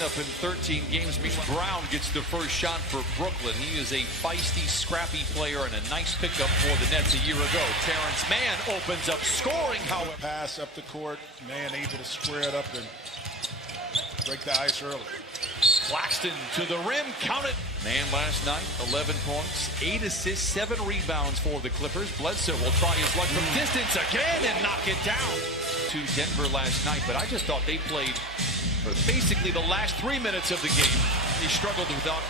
lineup in 13 games. Brown gets the first shot for Brooklyn. He is a feisty, scrappy player and a nice pickup for the Nets a year ago. Terrence Mann opens up scoring. However, pass up the court, Mann able to square it up and break the ice early. Claxton to the rim, count it. Mann last night, 11 points, 8 assists, 7 rebounds for the Clippers. Bledsoe will try his luck from distance again and knock it down. To Denver last night, but I just thought they played basically the last 3 minutes of the game. They struggled without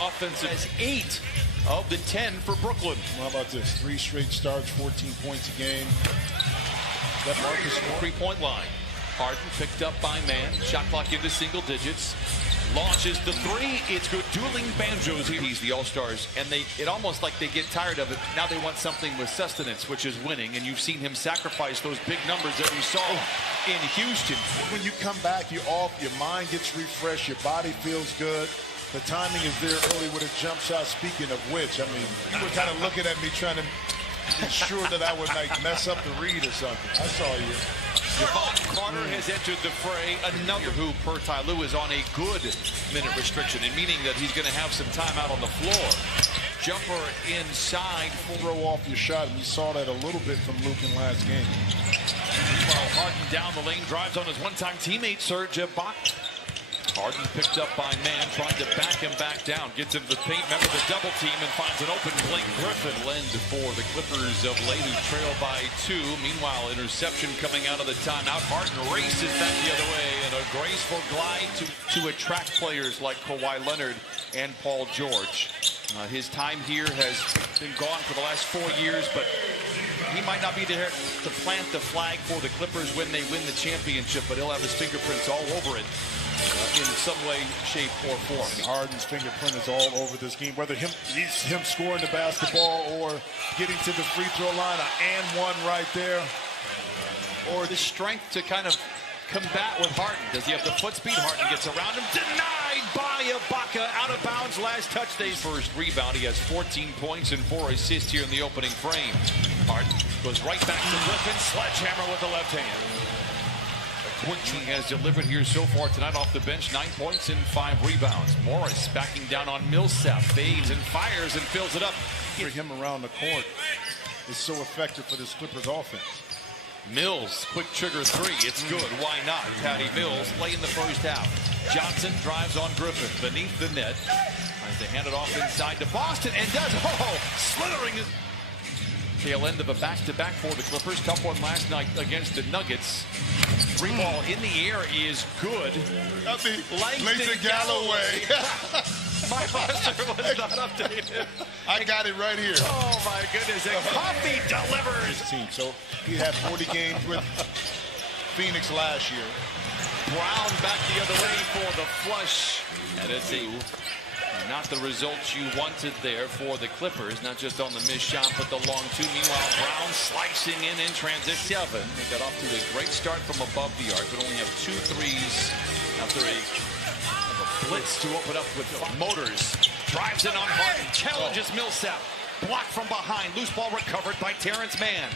offensive. As 8 of the 10 for Brooklyn. How about this? 3 straight starts, 14 points a game. That Marcus 3-point line. Harden picked up by Mann. Shot clock into single digits. Launches the 3. It's good. Dueling banjos here. He's the All-Stars, and it almost like they get tired of it. Now they want something with sustenance, which is winning, and you've seen him sacrifice those big numbers that we saw in Houston. When you come back, you're off, your mind gets refreshed, your body feels good. The timing is there early with a jump shot. Speaking of which, I mean, you were kind of looking at me trying to ensure that I would like mess up the read or something. I saw you. Devon Carter has entered the fray. Another who, per Ty Lue, is on a good minute restriction, and meaning that he's going to have some time out on the floor. Jumper inside. Throw off your shot, and we saw that a little bit from Luke in last game. Meanwhile, Harden down the lane, drives on his one-time teammate, Serge Ibaka. Harden picked up by Mann, trying to back him back down. Gets into the paint, remember the double team, and finds an open Blake Griffin. Lend for the Clippers of late, who trail by 2. Meanwhile, interception coming out of the timeout. Harden races back the other way, and a graceful glide to attract players like Kawhi Leonard and Paul George. His time here has been gone for the last 4 years, but he might not be there to plant the flag for the Clippers when they win the championship, but he'll have his fingerprints all over it. In some way, shape, or form. Harden's fingerprint is all over this game, whether he's him scoring the basketball or getting to the free throw line, and one right there. Or the strength to kind of combat with Harden. Does he have the foot speed? Harden gets around him. Denied by Ibaka. Out of bounds. Last touch day's first rebound. He has 14 points and 4 assists here in the opening frame. Harden goes right back to Griffin. Sledgehammer with the left hand. Quick he has delivered here so far tonight off the bench. 9 points and 5 rebounds. Morris backing down on Millsap. Fades and fires and fills it up. For him around the court is so effective for this Clippers offense. Mills, quick trigger 3. It's good. Why not? Patty Mills late in the first half. Johnson drives on Griffin beneath the net. Tries to hand it off inside to Boston and does. Slithering his tail end of a back-to-back for the Clippers. Tough one last night against the Nuggets. 3-ball in the air is good. Langston Galloway. My roster was not updated. I got it right here. Oh my goodness, and Coffee delivers. So he had 40 games with Phoenix last year. Brown back the other way for the flush. And it's not the results you wanted there for the Clippers, not just on the missed shot, but the long 2. Meanwhile, Brown slicing in transition 7. They got off to a great start from above the arc, but only have 2 threes after a blitz to open up with Motors. Drives in on Harden, challenges Millsap. Blocked from behind, loose ball recovered by Terrence Mann.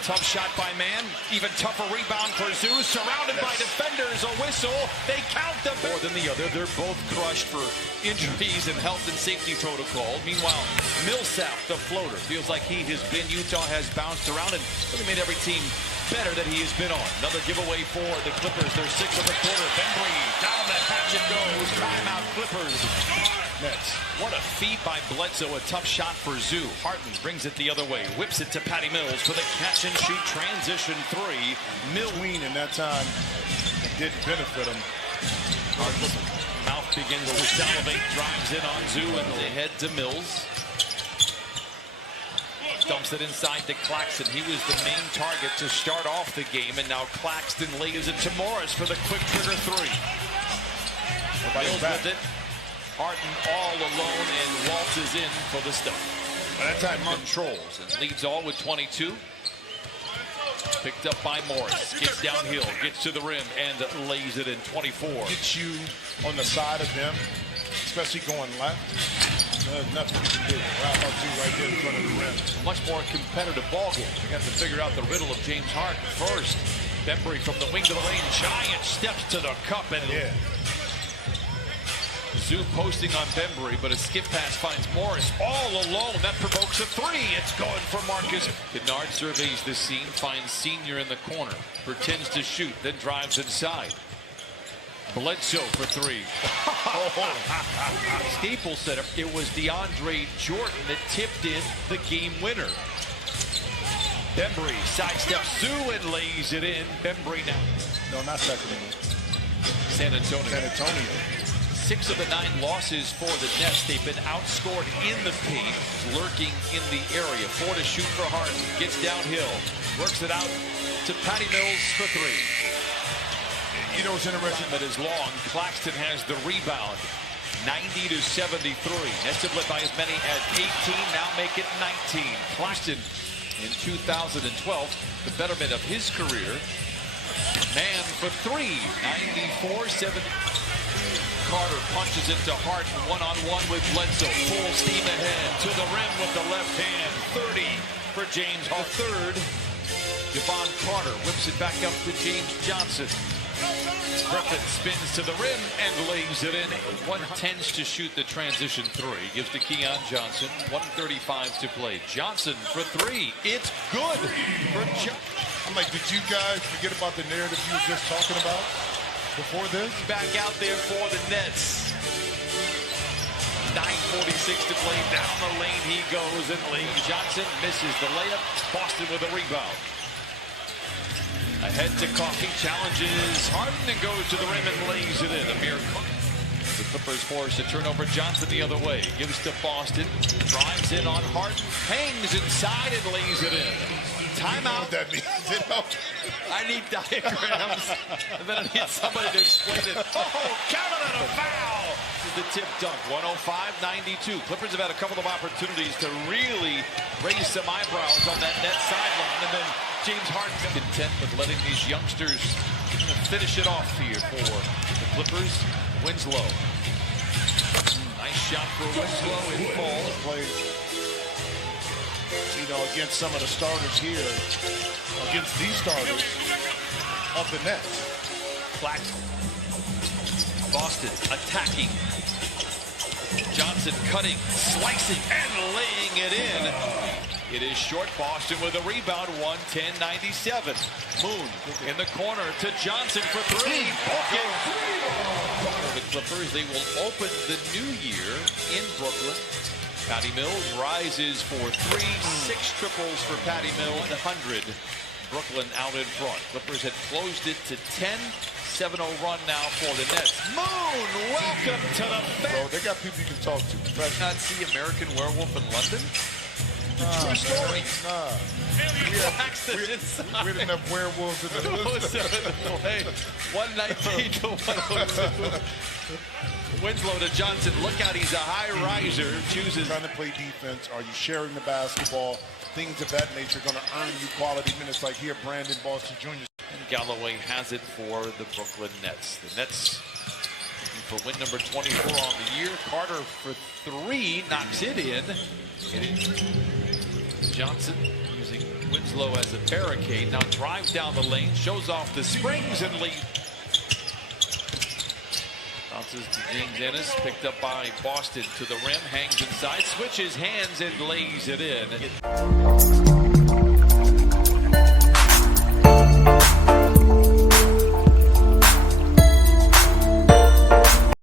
Tough shot by Mann. Even tougher rebound for Zeus. Surrounded by defenders. A whistle. They count them more than the other. They're both crushed for injuries and health and safety protocol. Meanwhile, Millsap, the floater, feels like Utah has bounced around and really made every team better that he has been on. Another giveaway for the Clippers. They're 6 of the quarter. Bembry down the hatch it goes. Timeout Clippers. Nets. What a feed by Bledsoe. A tough shot for Zoo. Harden brings it the other way. Whips it to Patty Mills for the catch and shoot transition 3. Mills. In that time, it didn't benefit him. Harden's mouth begins to salivate. Drives in on Zoo and they head to Mills. Dumps it inside to Claxton. He was the main target to start off the game, and now Claxton lays it to Morris for the quick trigger 3. Mills with it. Harden all alone and waltzes in for the stop. By that time, controls and leads all with 22. Picked up by Morris. Gets downhill, gets to the rim, and lays it in 24. Gets you on the side of him, especially going left. There's nothing you can do. Right there in front of the rim. Much more competitive ball game. We have to figure out the riddle of James Harden first. Bembry from the wing to the lane. Giant steps to the cup. And Zoo posting on Bembry, but a skip pass finds Morris all alone. That provokes a three. It's going for Marcus. Kennard surveys the scene, finds Senior in the corner. Pretends to shoot, then drives inside. Bledsoe for three. Staples said it was DeAndre Jordan that tipped in the game winner. Bembry sidesteps Zoo and lays it in. Bembry now. No, not Sacramento. San Antonio. San Antonio. 6 of the 9 losses for the Nets. They've been outscored in the paint, lurking in the area. 4 to shoot for Harden. Gets downhill. Works it out to Patty Mills for 3. You know what's interesting? That is long. Claxton has the rebound. 90 to 73. Nets have led by as many as 18. Now make it 19. Claxton in 2012, the betterment of his career. Man for 3. 94-70. Carter punches it to Harden. One-on-one with Bledsoe. Full steam ahead to the rim with the left hand. 30 for James. A third. Javon Carter whips it back up to James Johnson. Griffin spins to the rim and lays it in. One tends to shoot the transition 3. Gives to Keon Johnson. 1:35 to play. Johnson for 3. It's good for Johnson. I'm like, did you guys forget about the narrative you were just talking about before this? Back out there for the Nets. 9:46 to play. Down the lane he goes, and Lane Johnson misses the layup. Boston with a rebound. Ahead to Coffey, challenges Harden and goes to the rim and lays it in. Amir Cook. The Clippers force a turnover. Johnson the other way. Gives to Boston. Drives in on Harden. Hangs inside and lays it in. Timeout. What that means? I need diagrams. And then I need somebody to explain it. Oh, counted on a foul. The tip dunk. 105-92. Clippers have had a couple of opportunities to really raise some eyebrows on that net sideline. And then James Harden content with letting these youngsters finish it off here for the Clippers. Winslow. Nice shot for Winslow in fall. Played, you know, against some of the starters here, against these starters of the Nets. Claxton. Boston attacking. Johnson cutting, slicing, and laying it in. It is short. Boston with a rebound. 110-97. Moon in the corner to Johnson for 3. For the Clippers, they will open the new year in Brooklyn. Patty Mills rises for 3. 6 triples for Patty Mills. 100. Brooklyn out in front. Clippers had closed it to 10. 7-0 run now for the Nets. Moon, welcome to the bench. Bro, they got people you can talk to. Not see American Werewolf in London? True story. Nah. We didn't have werewolves in the 119 to 102. Winslow to Johnson. Look out, he's a high riser. Chooses. Trying to play defense. Are you sharing the basketball? Things of that nature are going to earn you quality minutes like here, Brandon Boston Jr. And Galloway has it for the Brooklyn Nets. The Nets looking for win number 24 on the year. Carter for 3, knocks it in. Johnson using Winslow as a barricade. Now drives down the lane, shows off the springs and lead. Bounces to James Ennis, picked up by Boston to the rim, hangs inside, switches hands and lays it in.